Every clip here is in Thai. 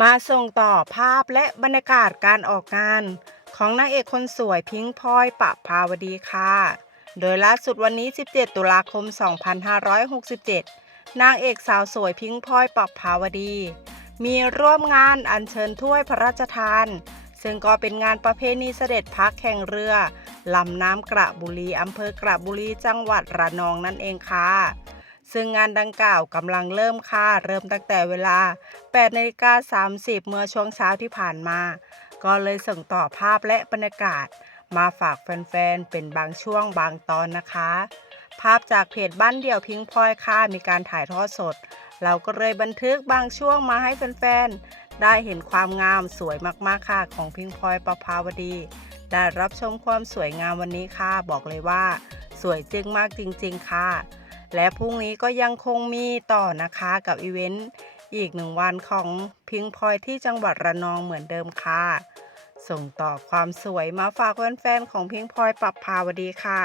มาส่งต่อภาพและบรรยากาศการออกงาน ของนางเอกคนสวยพิงค์พลอยปะภาวดีค่ะ โดยล่าสุดวันนี้ 17 ตุลาคม 2567 นางเอกสาวสวยพิงค์พลอยปะภาวดี มีร่วมงานอัญเชิญถ้วยพระราชทาน ซึ่งก็เป็นงานประเพณีเสด็จพักแข่งเรือลำน้ำกระบุรีอำเภอกระบุรีจังหวัดระนองนั่นเองค่ะ ซึ่งงานดังกล่าวกำลังเริ่มค่ะ เริ่มตั้งแต่เวลา8นาฬิกา30 เมื่อช่วงเช้าที่ผ่านมา ก็เลยส่งต่อภาพและบรรยากาศ มาฝากแฟนๆ เป็นบางช่วงบางตอนนะคะ ภาพจากเพจบ้านเดี่ยวพิงพลอยค่ะ มีการถ่ายทอดสด เราก็เลยบันทึกบางช่วงมาให้แฟนๆ ได้เห็นความงามสวยมากๆค่ะของพิงพลอยประภาวดีได้รับชมความสวยงามวันนี้ค่ะ บอกเลยว่า สวยจึงมากจริง ๆ ค่ะ และพรุ่งนี้ก็ยังคงมีต่อนะคะกับอีเวนต์อีกหนึ่งวันของพิงพลอยที่จังหวัดระนองเหมือนเดิมค่ะ ส่งต่อความสวยมาฝากแฟนๆของพิงพลอยปรับภาวดีค่ะ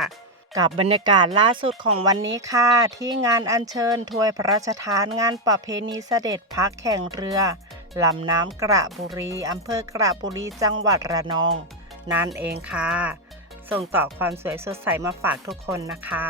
กับบรรยากาศล่าสุดของวันนี้ค่ะ ที่งานอัญเชิญถ้วยพระราชทานงานประเพณีเสด็จพักแข่งเรือลำน้ำกระบุรีอำเภอกระบุรีจังหวัดระนอง นั่นเองค่ะ ส่งต่อความสวยสดใสมาฝากทุกคนนะคะ